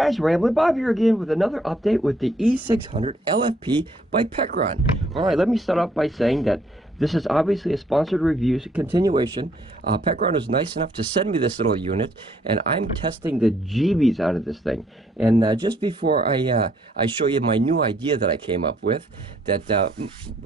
guys, Ramblin Bob here again with another update with the E600LFP by Pecron. Alright, let me start off by saying that this is obviously a sponsored review continuation. Pecron was nice enough to send me this little unit, and I'm testing the GBs out of this thing. And just before I show you my new idea that I came up with, that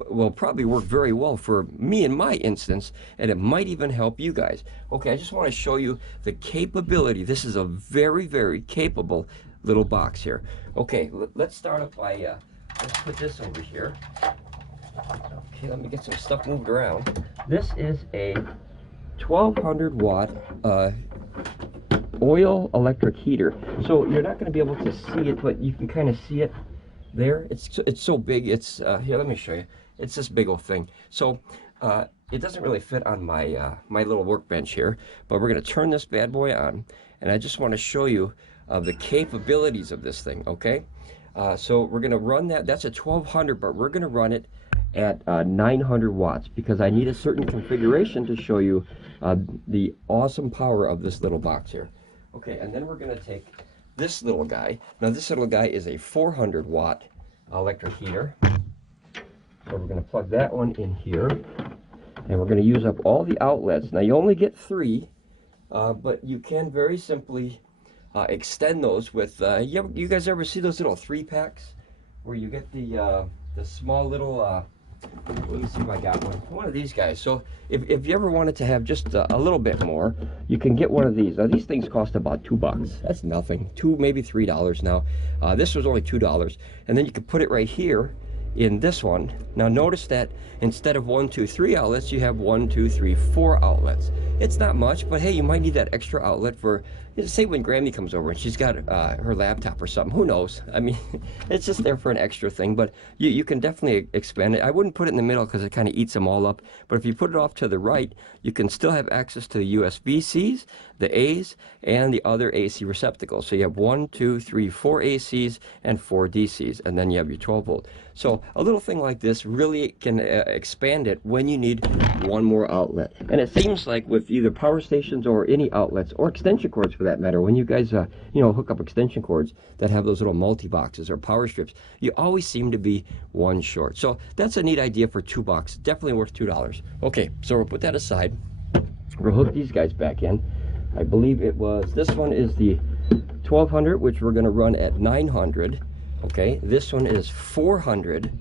will probably work very well for me in my instance, and it might even help you guys. Okay, I just want to show you the capability. This is a very, very capable little box here. Okay, let's start up by, let's put this over here. Okay, let me get some stuff moved around. This is a 1200 watt oil electric heater. So you're not going to be able to see it, but you can kind of see it there. It's so big. It's here, let me show you. It's this big old thing. So it doesn't really fit on my my little workbench here, but we're going to turn this bad boy on, and I just want to show you the capabilities of this thing. Okay, so we're going to run that. That's a 1200, but we're going to run it at 900 watts because I need a certain configuration to show you the awesome power of this little box here. Okay, and then we're going to take this little guy. Now this little guy is a 400 watt electric heater. So we're going to plug that one in here, and we're going to use up all the outlets. Now you only get 3, but you can very simply extend those with, you guys ever see those little 3-packs where you get the small little, let me see if I got one of these guys. So if you ever wanted to have just a little bit more, you can get one of these. Now these things cost about $2. That's nothing. maybe $3 now. This was only $2, and then you could put it right here in this one. Now notice that instead of 1, 2, 3 outlets, you have 1, 2, 3, 4 outlets. It's not much, but hey, you might need that extra outlet for, say when Grammy comes over and she's got her laptop or something. Who knows? I mean, it's just there for an extra thing, but you can definitely expand it. I wouldn't put it in the middle because it kind of eats them all up, but if you put it off to the right, you can still have access to the USB-Cs, the A's, and the other AC receptacles. So you have 1, 2, 3, 4 ACs and 4 DCs, and then you have your 12 volt. So a little thing like this really can expand it when you need one more outlet. And it seems like with either power stations or any outlets or extension cords for that matter, when you guys you know, hook up extension cords that have those little multi-boxes or power strips, you always seem to be one short. So that's a neat idea for $2. Definitely worth $2. Okay, so we'll put that aside. We'll hook these guys back in. I believe it was, this one is the 1200, which we're going to run at 900. Okay, this one is 400.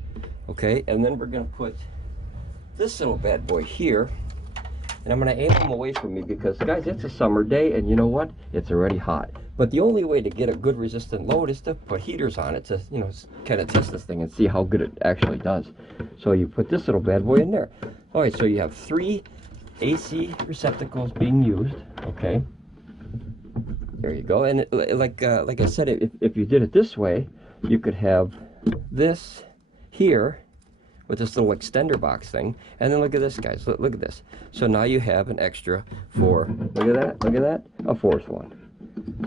Okay, and then we're going to put this little bad boy here, and I'm going to aim them away from me because, guys, it's a summer day, and you know what? It's already hot. But the only way to get a good resistant load is to put heaters on it to, you know, kind of test this thing and see how good it actually does. So you put this little bad boy in there. All right, so you have 3 AC receptacles being used. Okay, there you go. And like I said, if you did it this way, you could have this here with this little extender box thing, and then look at this, guys. Look at this. So now you have an extra 4. Look at that. Look at that. A 4th one.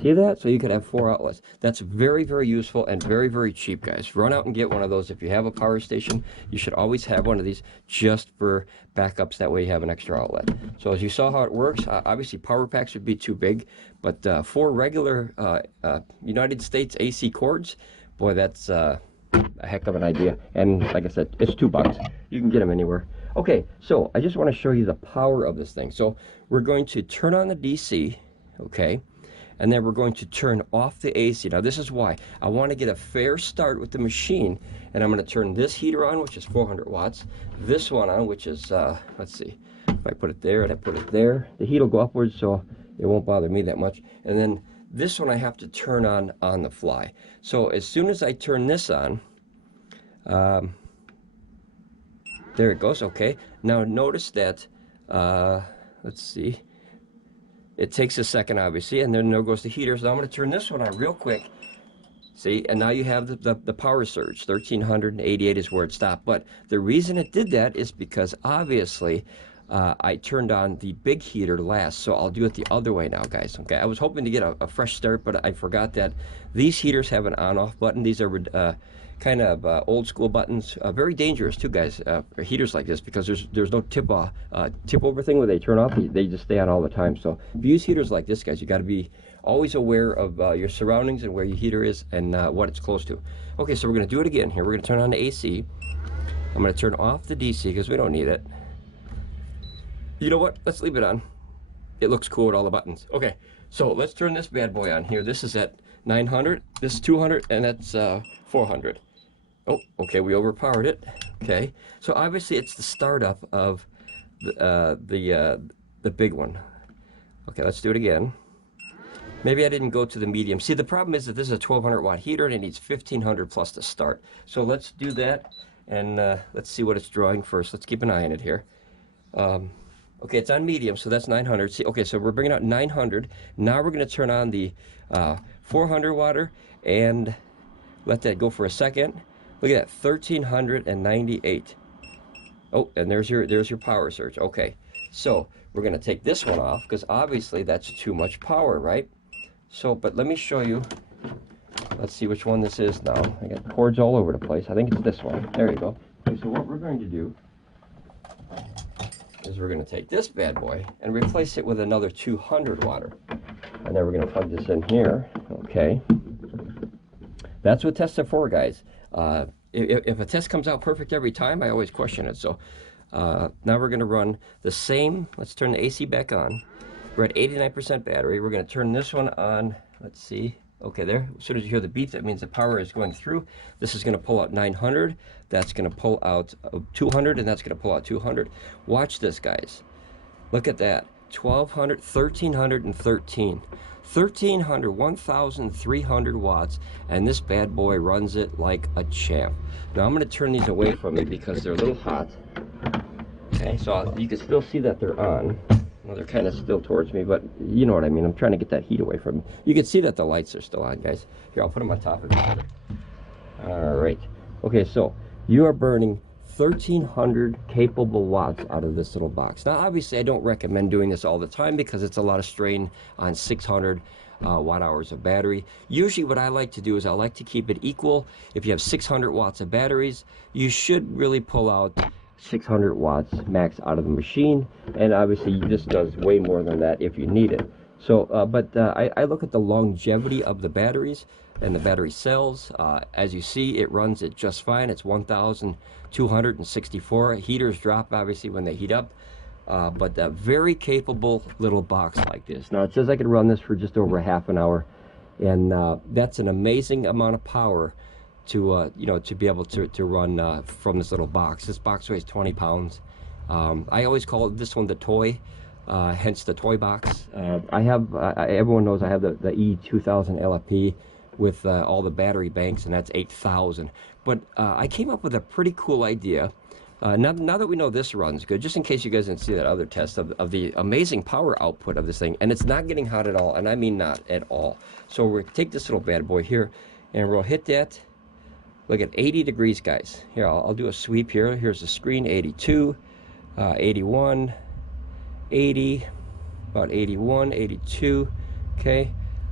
See that? So you could have 4 outlets. That's very, very useful and very, very cheap, guys. Run out and get one of those. If you have a power station, you should always have one of these just for backups. That way you have an extra outlet. So as you saw how it works, obviously power packs would be too big, but 4 regular United States AC cords, boy, that's a heck of an idea. And like I said, it's $2. You can get them anywhere. Okay, so I just want to show you the power of this thing. So we're going to turn on the DC, okay, and then we're going to turn off the AC. Now this is why I want to get a fair start with the machine, and I'm going to turn this heater on, which is 400 watts, this one on, which is let's see, if I put it there and I put it there, the heat will go upwards, so it won't bother me that much. And then this one I have to turn on the fly. So as soon as I turn this on, there it goes. Okay, now notice that let's see, it takes a second obviously, and then there goes the heater. So I'm going to turn this one on real quick. See, and now you have the power surge. 1388 is where it stopped. But the reason it did that is because obviously I turned on the big heater last, so I'll do it the other way now, guys. Okay, I was hoping to get a fresh start, but I forgot that these heaters have an on-off button. These are kind of old school buttons. Very dangerous too, guys. Heaters like this, because there's no tip over thing where they turn off. They just stay on all the time. So if you use heaters like this, guys, you got to be always aware of your surroundings and where your heater is and what it's close to. Okay, so we're going to do it again here. We're going to turn on the AC. I'm going to turn off the DC because we don't need it. You know what? Let's leave it on. It looks cool with all the buttons. Okay, so let's turn this bad boy on here. This is at 900, this is 200, and that's 400. Oh, okay, we overpowered it. Okay, so obviously it's the startup of the big one. Okay, let's do it again. Maybe I didn't go to the medium. See, the problem is that this is a 1200 watt heater and it needs 1500 plus to start. So let's do that, and let's see what it's drawing first. Let's keep an eye on it here. Okay, it's on medium, so that's 900. See, okay, so we're bringing out 900. Now we're going to turn on the 400 watter and let that go for a second. Look at that, 1398. Oh, and there's your power surge. Okay, so we're going to take this one off because obviously that's too much power, right? So, but let me show you. Let's see which one this is now. I got cords all over the place. I think it's this one. There you go. Okay, so what we're going to do is we're going to take this bad boy and replace it with another 200 watter. And then we're going to plug this in here. Okay. That's what tests are for, guys. If a test comes out perfect every time, I always question it. So now we're going to run the same. Let's turn the AC back on. We're at 89% battery. We're going to turn this one on. Let's see. Okay, there. As soon as you hear the beep, that means the power is going through. This is going to pull out 900. That's going to pull out 200, and that's going to pull out 200. Watch this, guys. Look at that. 1200, 1313. 1300, 1300 watts, and this bad boy runs it like a champ. Now I'm going to turn these away from me because they're a little hot. Okay, so you can still see that they're on. Well, they're kind of still towards me, but you know what I mean. I'm trying to get that heat away from me. You can see that the lights are still on, guys. Here, I'll put them on top of each other. All right. Okay, so you are burning 1300 capable watts out of this little box. Now, obviously, I don't recommend doing this all the time because it's a lot of strain on 600 watt hours of battery. Usually what I like to do is I like to keep it equal. If you have 600 watts of batteries, you should really pull out 600 watts max out of the machine, and obviously this does way more than that if you need it. So I look at the longevity of the batteries and the battery cells. As you see, it runs it just fine. It's 1264. Heaters drop obviously when they heat up, but a very capable little box like this. Now it says I can run this for just over half an hour, and that's an amazing amount of power to you know, to be able to run from this little box. This box weighs 20 pounds. I always call this one the toy, hence the toy box. I have everyone knows I have the E600LFP with all the battery banks, and that's 8,000. But I came up with a pretty cool idea. Now that we know this runs good, just in case you guys didn't see that other test of the amazing power output of this thing, and it's not getting hot at all, and I mean not at all. So we'll take this little bad boy here, and we'll hit that. Look at 80 degrees, guys. Here, I'll do a sweep here. Here's the screen, 82, 81, 80, about 81, 82. Okay,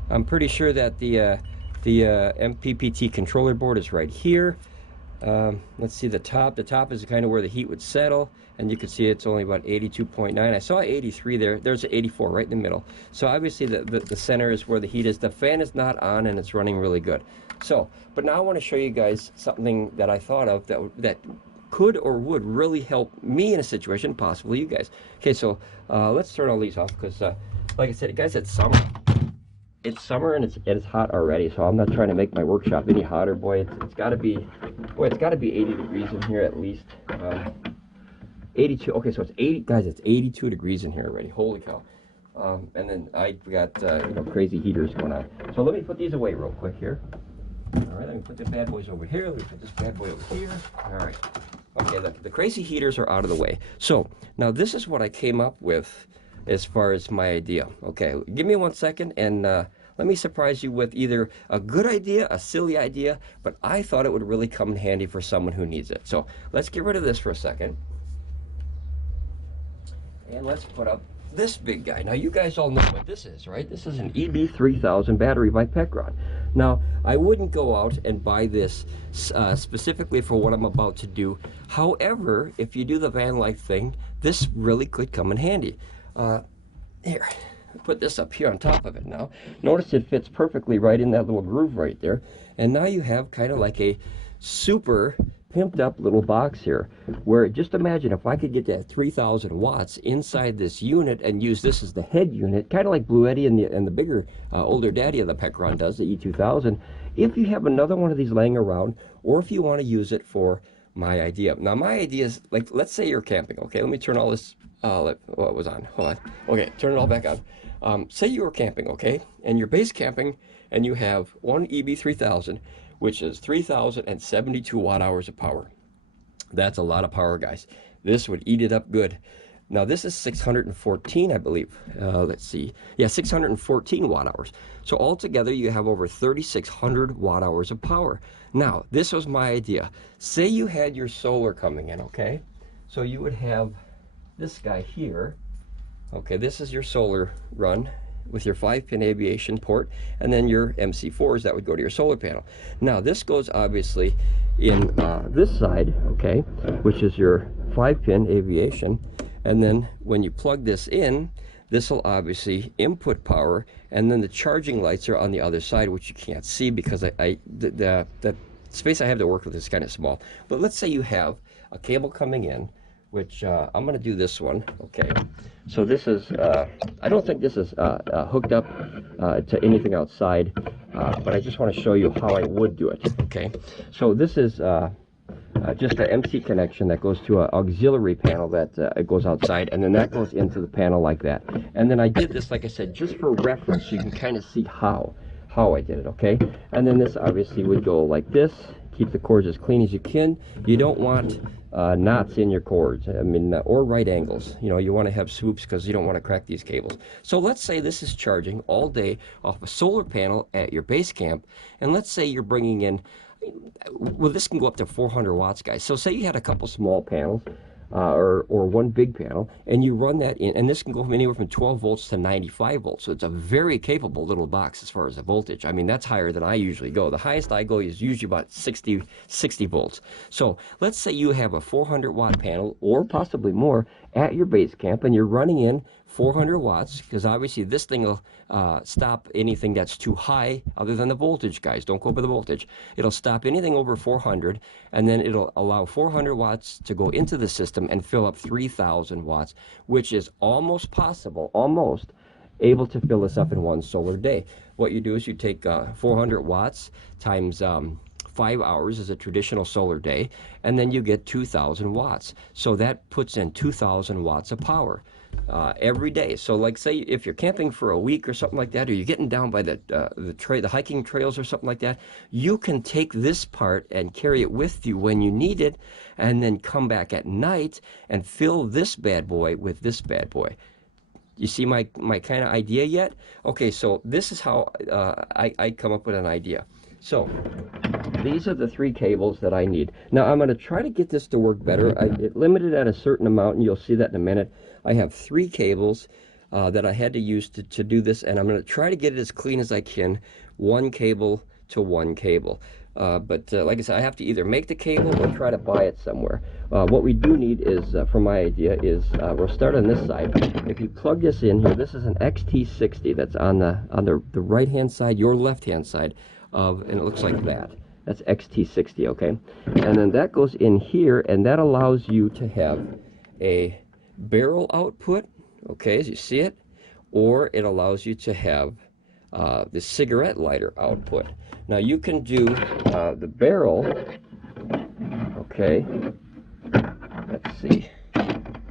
I'm pretty sure that the MPPT controller board is right here. Let's see the top. The top is kind of where the heat would settle, and you can see it's only about 82.9. I saw 83 there. There's an 84 right in the middle. So obviously the center is where the heat is. The fan is not on, and it's running really good. So, but now I want to show you guys something that I thought of that could or would really help me in a situation, possibly you guys. Okay, so let's turn all these off because, like I said, guys, it's summer. It's summer and it's hot already, so I'm not trying to make my workshop any hotter. Boy, it's got to be 80 degrees in here at least. 82. Okay, so it's 80, guys. It's 82 degrees in here already. Holy cow! And then I got you know, crazy heaters going on. So let me put these away real quick here. All right, let me put the bad boys over here. Let me put this bad boy over here. All right. Okay, the crazy heaters are out of the way. So now this is what I came up with as far as my idea. Okay, give me 1 second and let me surprise you with either a good idea, a silly idea, but I thought it would really come in handy for someone who needs it. So let's get rid of this for a second. And let's put up this big guy. Now you guys all know what this is, right? This is an EB3000 battery by Pecron. Now I wouldn't go out and buy this specifically for what I'm about to do. However, if you do the van life thing, this really could come in handy. Here, put this up here on top of it now. Notice it fits perfectly right in that little groove right there. And now you have kind of like a super pimped up little box here, where just imagine if I could get that 3,000 watts inside this unit and use this as the head unit, kind of like Bluetti and the bigger older daddy of the Pecron does, the E2000. If you have another one of these laying around, or if you want to use it for my idea. Now my idea is, like, let's say you're camping. Okay, let me turn all this what was on, hold on. Okay, turn it all back on. Say you were camping, okay, and you're base camping and you have one EB3000, which is 3,072 watt hours of power. That's a lot of power, guys. This would eat it up good. Now this is 614, I believe. Let's see. Yeah, 614 watt hours. So altogether you have over 3,600 watt hours of power. Now, this was my idea. Say you had your solar coming in, okay? So you would have this guy here. Okay, this is your solar run with your 5-pin aviation port, and then your MC4s that would go to your solar panel. Now this goes obviously in this side, okay, which is your 5-pin aviation, and then when you plug this in, this will obviously input power, and then the charging lights are on the other side, which you can't see because the space I have to work with is kind of small. But let's say you have a cable coming in, which I'm going to do this one, okay. So this is, I don't think this is hooked up to anything outside, but I just want to show you how I would do it, okay. So this is just an MC connection that goes to an auxiliary panel that it goes outside, and then that goes into the panel like that. And then I did this, like I said, just for reference, so you can kind of see how I did it, okay. And then this obviously would go like this. Keep the cords as clean as you can. You don't want knots in your cords, I mean, or right angles. You know, you want to have swoops because you don't want to crack these cables. So let's say this is charging all day off a solar panel at your base camp, and let's say you're bringing in, well, this can go up to 400 watts, guys. So say you had a couple small panels, or one big panel, and you run that in, and this can go from anywhere from 12 volts to 95 volts. So it's a very capable little box as far as the voltage. I mean, that's higher than I usually go. The highest I go is usually about 60 volts. So let's say you have a 400 watt panel, or possibly more, at your base camp, and you're running in 400 watts, because obviously this thing will stop anything that's too high other than the voltage, guys. Don't go over the voltage. It'll stop anything over 400, and then it'll allow 400 watts to go into the system and fill up 3,000 watts, which is almost possible, almost able to fill this up in one solar day. What you do is you take 400 watts times 5 hours is a traditional solar day, and then you get 2,000 watts. So that puts in 2,000 watts of power every day. So like, say if you're camping for a week or something like that, or you're getting down by the hiking trails or something like that, you can take this part and carry it with you when you need it, and then come back at night and fill this bad boy with this bad boy. You see my kind of idea yet? Okay, so this is how I come up with an idea. So these are the 3 cables that I need. Now I'm going to try to get this to work better. It limited at a certain amount, and you'll see that in a minute. I have 3 cables that I had to use to do this, and I'm going to try to get it as clean as I can, 1 cable to 1 cable. But like I said, I have to either make the cable or try to buy it somewhere. What we do need is, for my idea, is we'll start on this side. If you plug this in here, this is an XT60 that's on the right hand side, your left hand side of, and it looks like that. That's XT60, okay? And then that goes in here, and that allows you to have a barrel output, okay, as you see it, or it allows you to have the cigarette lighter output. Now you can do the barrel, okay, let's see,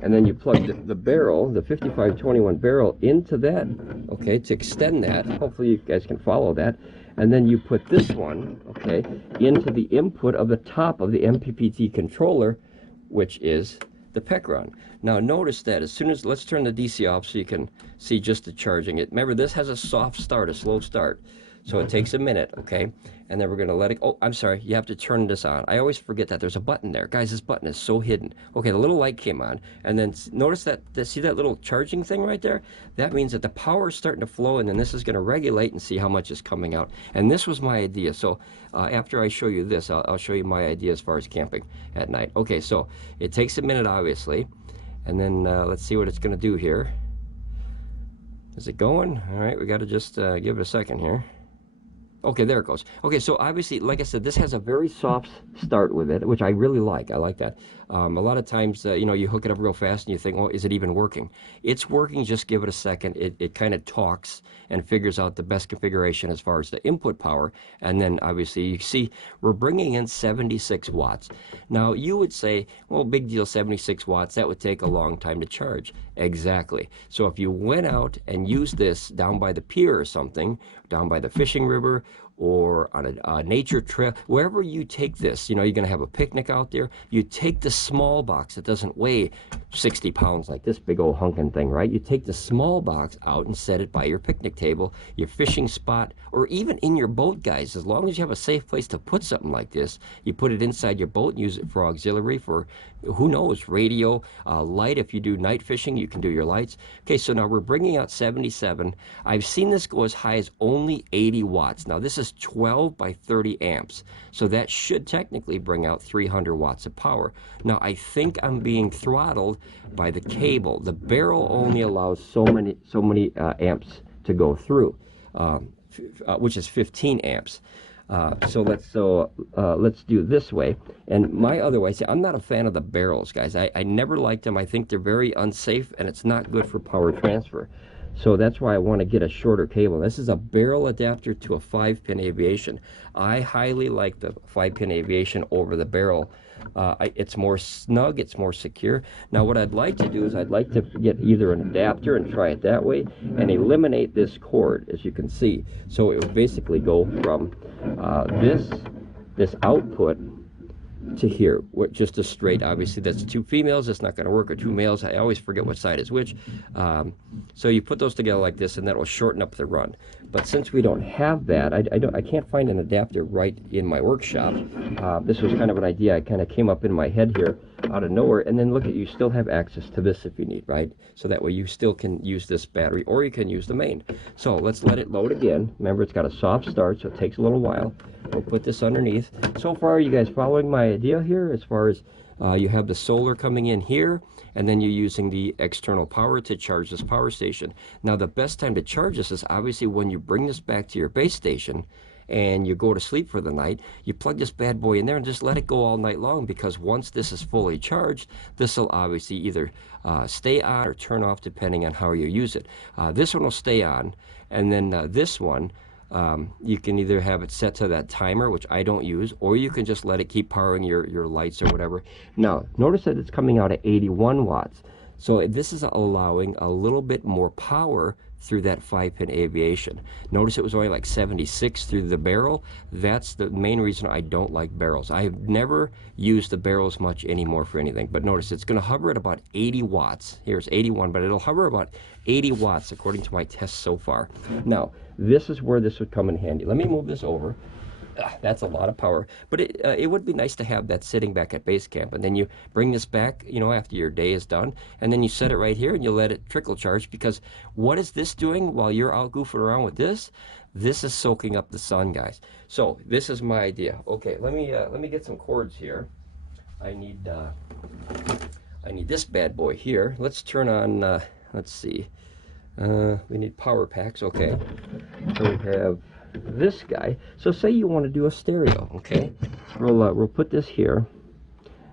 and then you plug the barrel, the 5521 barrel, into that, okay, to extend that. Hopefully you guys can follow that. And then you put this one, okay, into the input of the top of the MPPT controller, which is the Pecron. Now notice that as soon as, let's turn the DC off so you can see just the charging. Remember, this has a soft start, a slow start. So it takes a minute, okay? And then we're gonna let it, oh, I'm sorry, you have to turn this on. I always forget that there's a button there. Guys, this button is so hidden. Okay, the little light came on, and then notice that, see that little charging thing right there? That means that the power is starting to flow, and then this is gonna regulate and see how much is coming out. And this was my idea. So after I show you this, I'll show you my idea as far as camping at night. Okay, so it takes a minute, obviously, and then let's see what it's gonna do here. Is it going? All right, we gotta just give it a second here. Okay, there it goes. Okay, so obviously, like I said, this has a very soft start with it, which I really like. I like that. A lot of times, you know, you hook it up real fast and you think, oh, is it even working? It's working, just give it a second. It kind of talks and figures out the best configuration as far as the input power. And then, obviously, you see we're bringing in 76 watts. Now, you would say, well, big deal, 76 watts, that would take a long time to charge. Exactly. So if you went out and used this down by the pier or something, down by the fishing river, or on a nature trail, wherever you take this, you know, you're going to have a picnic out there, you take the small box that doesn't weigh 60 pounds like this big old hunkin' thing, right? You take the small box out and set it by your picnic table, your fishing spot, or even in your boat, guys. As long as you have a safe place to put something like this, you put it inside your boat and use it for auxiliary, for, who knows, radio, light. If you do night fishing, you can do your lights. Okay, so now we're bringing out 77. I've seen this go as high as only 80 watts. Now, this is 12 by 30 amps. So that should technically bring out 300 watts of power. Now, I think I'm being throttled by the cable. The barrel only allows so many amps to go through, which is 15 amps. So let's do it this way. And my other way, see, I'm not a fan of the barrels, guys. I never liked them. I think they're very unsafe, and it's not good for power transfer. So that's why I want to get a shorter cable. This is a barrel adapter to a 5-pin aviation. I highly like the 5-pin aviation over the barrel. It's more snug, it's more secure. Now what I'd like to do is I'd like to get either an adapter and try it that way and eliminate this cord, as you can see. So it would basically go from this output to here, just a straight. Obviously that's 2 females, it's not going to work, or 2 males. I always forget what side is which. So you put those together like this, and that will shorten up the run. But since we don't have that, I can't find an adapter right in my workshop. This was kind of an idea I kind of came up in my head here out of nowhere. And then look at, you still have access to this if you need, right? So that way you still can use this battery, or you can use the main. So let's let it load again. Remember, it's got a soft start, so it takes a little while. We'll put this underneath. So far, are you guys following my idea here? As far as you have the solar coming in here, and then you're using the external power to charge this power station. Now, the best time to charge this is obviously when you bring this back to your base station and you go to sleep for the night. You plug this bad boy in there and just let it go all night long, because once this is fully charged, this will obviously either stay on or turn off depending on how you use it. This one will stay on, and then this one, you can either have it set to that timer, which I don't use, or you can just let it keep powering your lights or whatever. Now, notice that it's coming out at 81 watts. So this is allowing a little bit more power through that 5-pin aviation. Notice it was only like 76 through the barrel. That's the main reason I don't like barrels. I've never used the barrels much anymore for anything. But notice it's going to hover at about 80 watts. Here's 81, but it'll hover about 80 watts according to my tests so far. Now, this is where this would come in handy. Let me move this over. That's a lot of power, but it would be nice to have that sitting back at base camp, and then you bring this back, you know, after your day is done, and then you set it right here and you let it trickle charge, because what is this doing while you're out goofing around with this? This is soaking up the sun, guys. So this is my idea. Okay, let me get some cords here. I need this bad boy here. Let's turn on. Let's see. We need power packs. Okay, so we have this guy. So say you want to do a stereo, okay? We'll put this here.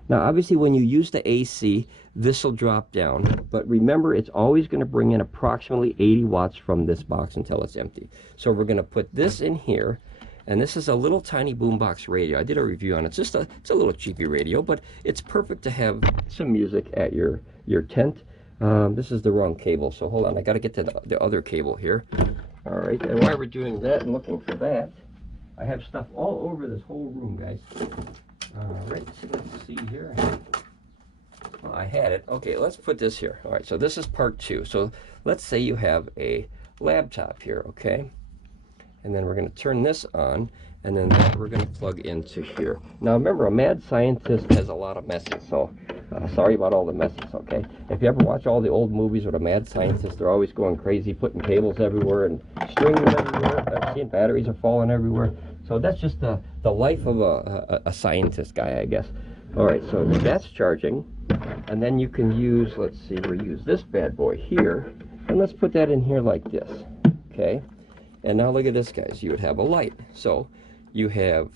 Now, obviously, when you use the AC, this will drop down. But remember, it's always going to bring in approximately 80 watts from this box until it's empty. So we're going to put this in here. And this is a little tiny boombox radio. I did a review on it. It's a little cheapy radio, but it's perfect to have some music at your tent. This is the wrong cable, so hold on. I got to get to the other cable here. All right, and while we're doing that and looking for that, I have stuff all over this whole room, guys. All right, so let's see here. Well, I had it. Okay, let's put this here. All right, so this is part 2. So let's say you have a laptop here, okay? and then we're going to turn this on, and then that we're going to plug into here. Now remember, a mad scientist has a lot of messes, so sorry about all the messes, okay? If you ever watch all the old movies with a mad scientist, they're always going crazy, putting cables everywhere and strings everywhere. I've seen batteries are falling everywhere. So that's just the life of a scientist guy, I guess. All right, so that's charging. And then you can use, let's see, we'll use this bad boy here. And let's put that in here like this, okay? And now look at this, guys. You would have a light. So you have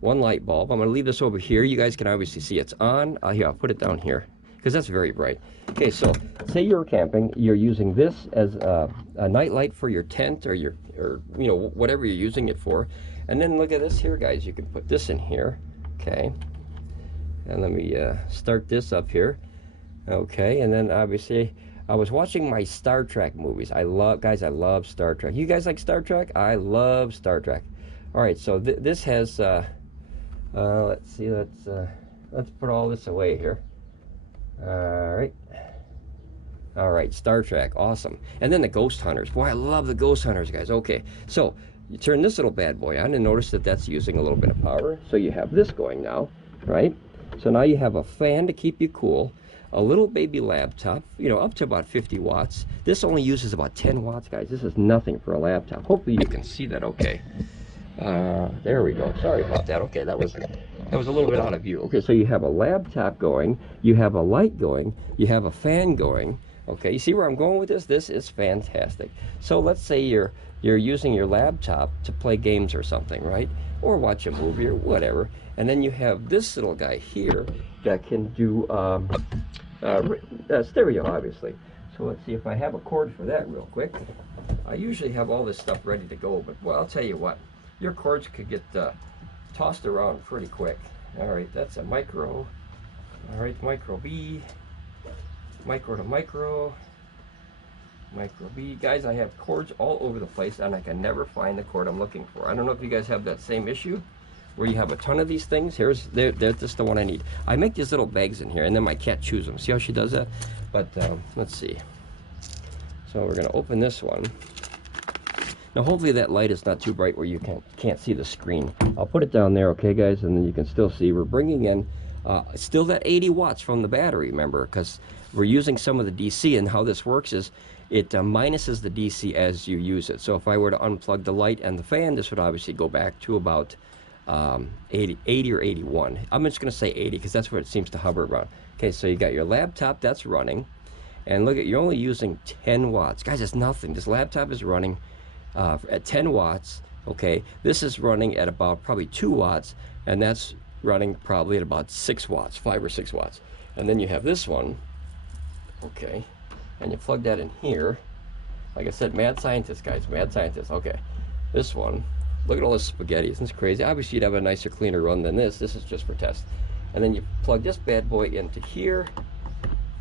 one light bulb. I'm going to leave this over here. You guys can obviously see it's on. Here, I'll put it down here because that's very bright. Okay, so say you're camping. You're using this as a night light for your tent or you know, whatever you're using it for. And then look at this here, guys. You can put this in here, okay? And let me start this up here, okay? And then obviously, I was watching my Star Trek movies. I love Star Trek. You guys like Star Trek? I love Star Trek. All right, so this has, let's see, let's put all this away here. All right, Star Trek, awesome. And then the Ghost Hunters. Boy, I love the Ghost Hunters, guys. Okay, so you turn this little bad boy on and notice that that's using a little bit of power. So you have this going now, right? So now you have a fan to keep you cool, a little baby laptop, you know, up to about 50 watts. This only uses about 10 watts, guys. This is nothing for a laptop. Hopefully you can see that okay. There we go. Sorry about that. Okay, that was a little bit out of view. Okay, so you have a laptop going, you have a light going, you have a fan going. Okay, you see where I'm going with this? This is fantastic. So let's say you're using your laptop to play games or something, right? Or watch a movie or whatever. And then you have this little guy here that can do stereo, obviously. So let's see if I have a cord for that real quick. I usually have all this stuff ready to go, but well, I'll tell you what, your cords could get tossed around pretty quick. All right, that's a micro. All right, micro B, micro to micro, micro B. Guys, I have cords all over the place and I can never find the cord I'm looking for. I don't know if you guys have that same issue where you have a ton of these things. This is the one I need. I make these little bags in here and then my cat chews them. See how she does that? But let's see. So we're gonna open this one. Now hopefully that light is not too bright where you can't see the screen. I'll put it down there, okay guys, and then you can still see we're bringing in still that 80 watts from the battery, remember, because we're using some of the DC, and how this works is it minuses the DC as you use it. So if I were to unplug the light and the fan, this would obviously go back to about 80 or 81. I'm just going to say 80 because that's what it seems to hover around. Okay, so you got your laptop that's running, and look at, you're only using 10 watts. Guys, it's nothing. This laptop is running at 10 watts, okay? This is running at about probably 2 watts, and that's running probably at about 6 watts, 5 or 6 watts. And then you have this one, okay, and you plug that in here. Like I said, mad scientist, guys, mad scientist. Okay, this one, look at all this spaghetti. Isn't this crazy? Obviously, you'd have a nicer, cleaner run than this. This is just for test. And then you plug this bad boy into here,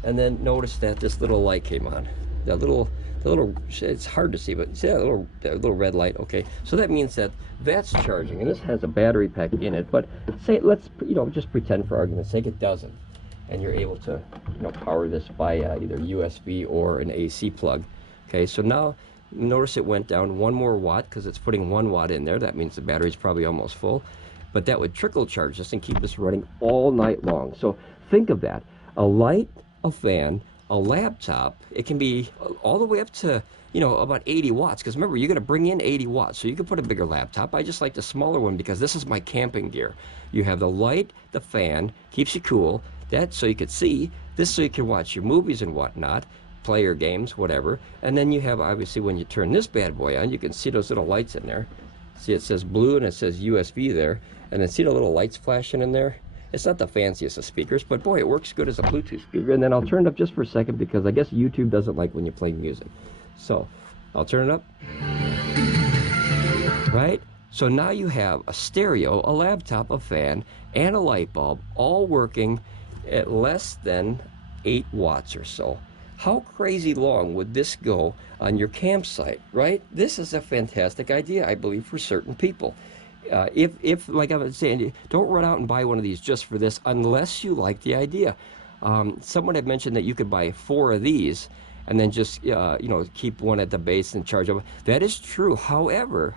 and then notice that this little light came on. The little, it's hard to see, but see that little red light? Okay, so that means that that's charging, and this has a battery pack in it. But say, let's, you know, just pretend for argument's sake it doesn't, and you're able to, you know, power this by either USB or an AC plug. Okay, so now notice it went down 1 more watt because it's putting 1 watt in there. That means the battery's probably almost full, but that would trickle charge this and keep this running all night long. So think of that: a light, a fan, a laptop. It can be all the way up to, you know, about 80 watts, because remember, you're going to bring in 80 watts, so you can put a bigger laptop. I just like the smaller one because this is my camping gear. You have the light, the fan, keeps you cool, that so you could see, this so you can watch your movies and whatnot, play your games, whatever. And then you have, obviously, when you turn this bad boy on, you can see those little lights in there. See, it says blue and it says USB there, and then see the little lights flashing in there? It's not the fanciest of speakers, but boy, it works good as a Bluetooth speaker. And then I'll turn it up just for a second because I guess YouTube doesn't like when you play music. So I'll turn it up. Right? So now you have a stereo, a laptop, a fan, and a light bulb all working at less than 8 watts or so. How crazy long would this go on your campsite, right? This is a fantastic idea, I believe, for certain people. If like I was saying, don't run out and buy one of these just for this unless you like the idea. Someone had mentioned that you could buy 4 of these and then just you know, keep one at the base and charge up. That is true. However,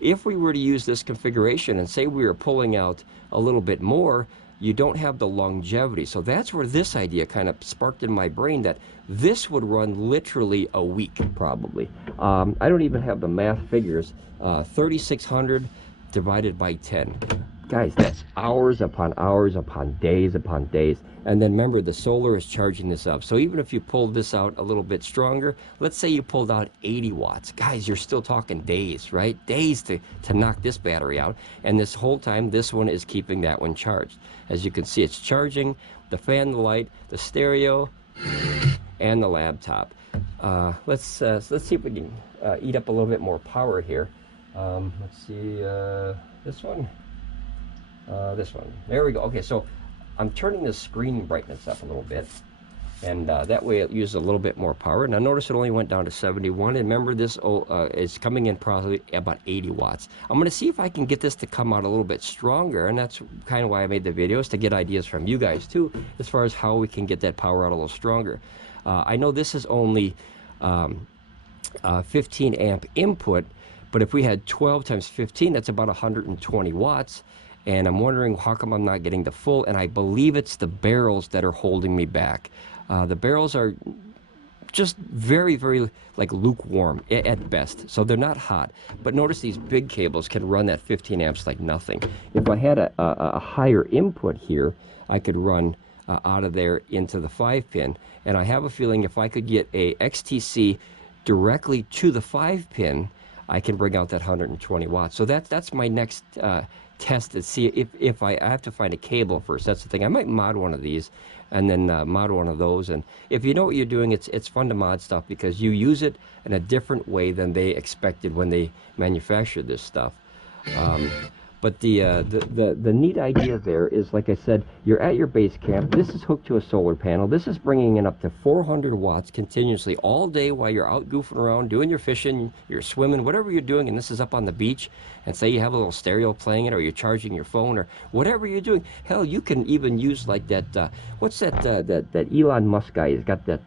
if we were to use this configuration and say we were pulling out a little bit more, you don't have the longevity. So that's where this idea kind of sparked in my brain, that this would run literally a week probably. I don't even have the math figures. 3,600 divided by 10. Guys, that's hours upon hours upon days upon days. And then remember, the solar is charging this up. So even if you pulled this out a little bit stronger, let's say you pulled out 80 watts. Guys, you're still talking days, right? Days to knock this battery out. And this whole time, this one is keeping that one charged. As you can see, it's charging the fan, the light, the stereo, and the laptop. Let's see if we can eat up a little bit more power here. Let's see, this one. This one. There we go. Okay, so I'm turning the screen brightness up a little bit, and that way it uses a little bit more power. Now notice it only went down to 71, and remember this is coming in probably about 80 watts. I'm going to see if I can get this to come out a little bit stronger, and that's kind of why I made the videos, to get ideas from you guys too, as far as how we can get that power out a little stronger. I know this is only 15 amp input, but if we had 12 times 15, that's about 120 watts. And I'm wondering how come I'm not getting the full, and I believe it's the barrels that are holding me back. The barrels are just very, very like lukewarm at best, so they're not hot. But notice these big cables can run that 15 amps like nothing. If I had a higher input here, I could run out of there into the 5-pin, and I have a feeling if I could get a XTC directly to the 5-pin, I can bring out that 120 watts. So that's my next test, to see if I have to find a cable first. That's the thing. I might mod one of these and then mod one of those. And if you know what you're doing, it's fun to mod stuff because you use it in a different way than they expected when they manufactured this stuff. But the neat idea there is, like I said, you're at your base camp. This is hooked to a solar panel. This is bringing in up to 400 watts continuously all day while you're out goofing around, doing your fishing, you're swimming, whatever you're doing, and this is up on the beach, and say you have a little stereo playing it, or you're charging your phone, or whatever you're doing. Hell, you can even use like that, what's that, that Elon Musk guy? He's got that,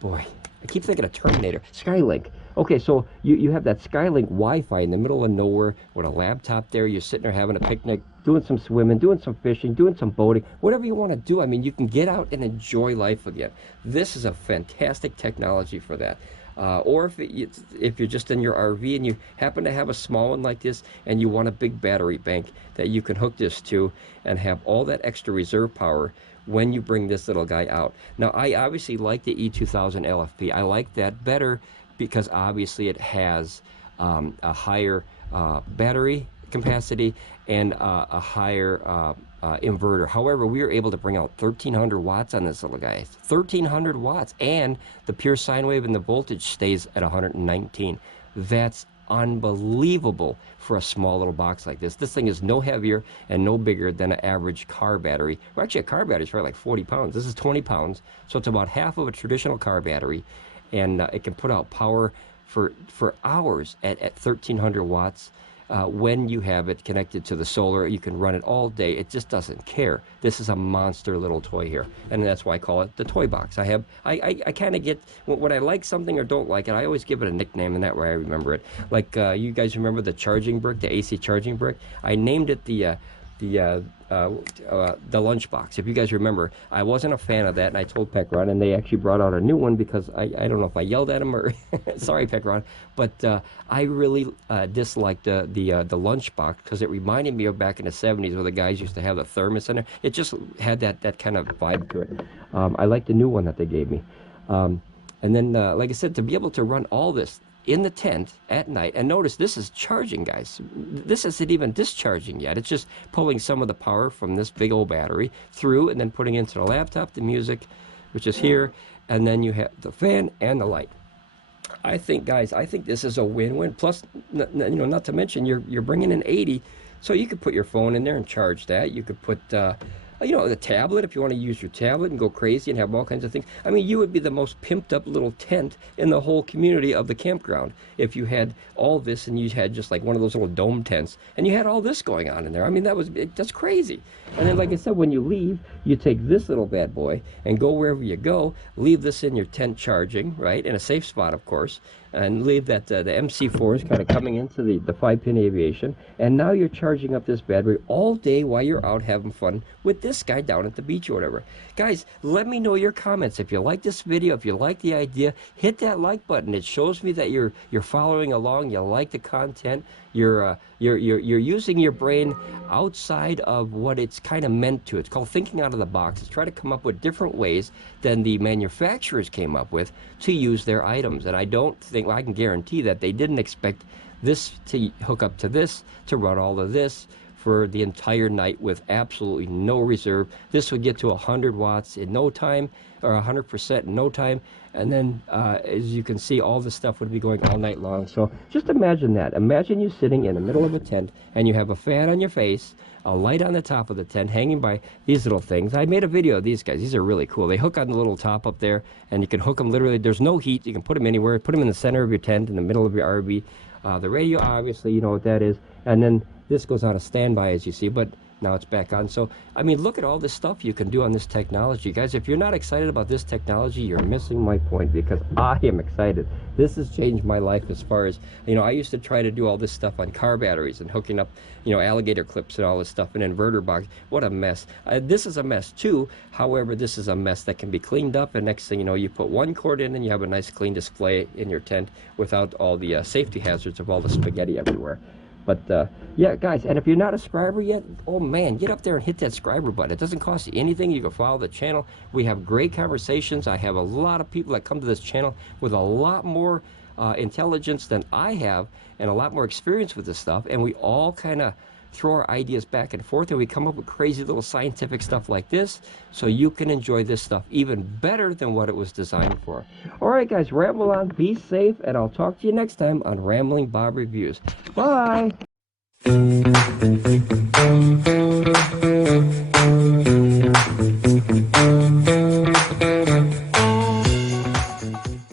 boy, I keep thinking of Terminator. Skylink. Okay, so you have that Skylink Wi-Fi in the middle of nowhere with a laptop there. You're sitting there having a picnic, doing some swimming, doing some fishing, doing some boating, whatever you want to do. I mean, you can get out and enjoy life again. This is a fantastic technology for that. Or if you're just in your RV and you happen to have a small one like this and you want a big battery bank that you can hook this to and have all that extra reserve power when you bring this little guy out. Now, I obviously like the E600LFP. I like that better because obviously it has a higher battery capacity and a higher inverter. However, we were able to bring out 1,300 watts on this little guy. 1,300 watts, and the pure sine wave and the voltage stays at 119. That's unbelievable for a small little box like this. This thing is no heavier and no bigger than an average car battery. Well, actually, a car battery is probably like 40 pounds. This is 20 pounds, so it's about half of a traditional car battery, and it can put out power for hours at 1,300 watts. When you have it connected to the solar, you can run it all day. It just doesn't care. This is a monster little toy here, and that's why I call it the toy box. I kind of get, when I like something or don't like it, I always give it a nickname, and that way I remember it. Like you guys remember the charging brick, the AC charging brick? I named it the lunchbox. If you guys remember, I wasn't a fan of that, and I told Pecron, and they actually brought out a new one because I don't know if I yelled at him or sorry, Pecron, but I really disliked the lunchbox because it reminded me of back in the 70s where the guys used to have the thermos in there. It just had that kind of vibe to it. I like the new one that they gave me. And then, like I said, to be able to run all this in the tent at night, and notice this is charging, guys. This isn't even discharging yet. It's just pulling some of the power from this big old battery through and then putting into the laptop, the music, which is here, and then you have the fan and the light. I think, guys, I think this is a win-win. Plus, you know, not to mention you're bringing in 80, so you could put your phone in there and charge that. You could put you know, the tablet, if you want to use your tablet and go crazy and have all kinds of things. I mean, you would be the most pimped up little tent in the whole community of the campground if you had all this and you had just like one of those little dome tents and you had all this going on in there. I mean, that's crazy. And then, like I said, when you leave, you take this little bad boy and go wherever you go, leave this in your tent charging, right, in a safe spot, of course, and leave that the MC4 is kind of coming into the 5-pin aviation, and now you're charging up this battery all day while you're out having fun with this guy down at the beach or whatever. Guys, let me know your comments. If you like this video, if you like the idea, hit that like button. It shows me that you're following along, you like the content, you're using your brain outside of what it's kind of meant to. It's called thinking out of the box. It's trying to come up with different ways than the manufacturers came up with to use their items. And I don't think, well, I can guarantee that they didn't expect this to hook up to this, to run all of this for the entire night with absolutely no reserve. This would get to 100 watts in no time, or 100% in no time. And then, as you can see, all this stuff would be going all night long. So just imagine that. Imagine you sitting in the middle of a tent and you have a fan on your face, a light on the top of the tent hanging by these little things. I made a video of these guys. These are really cool. They hook on the little top up there, and you can hook them literally. There's no heat. You can put them anywhere. Put them in the center of your tent, in the middle of your RV. The radio, obviously, you know what that is. And then this goes on a standby, as you see, but now it's back on. So, I mean, look at all this stuff you can do on this technology. Guys, if you're not excited about this technology, you're missing my point, because I am excited. This has changed my life as far as, you know, I used to try to do all this stuff on car batteries and hooking up, you know, alligator clips and all this stuff, an inverter box. What a mess. This is a mess too. However, this is a mess that can be cleaned up, and next thing you know, you put one cord in and you have a nice clean display in your tent without all the safety hazards of all the spaghetti everywhere. But yeah, guys, and if you're not a subscriber yet, oh man, get up there and hit that subscriber button. It doesn't cost you anything. You can follow the channel. We have great conversations. I have a lot of people that come to this channel with a lot more intelligence than I have, and a lot more experience with this stuff, and we all kind of throw our ideas back and forth, and we come up with crazy little scientific stuff like this, so you can enjoy this stuff even better than what it was designed for. All right, guys, ramble on, be safe, and I'll talk to you next time on Ramblin Bob Reviews. Bye!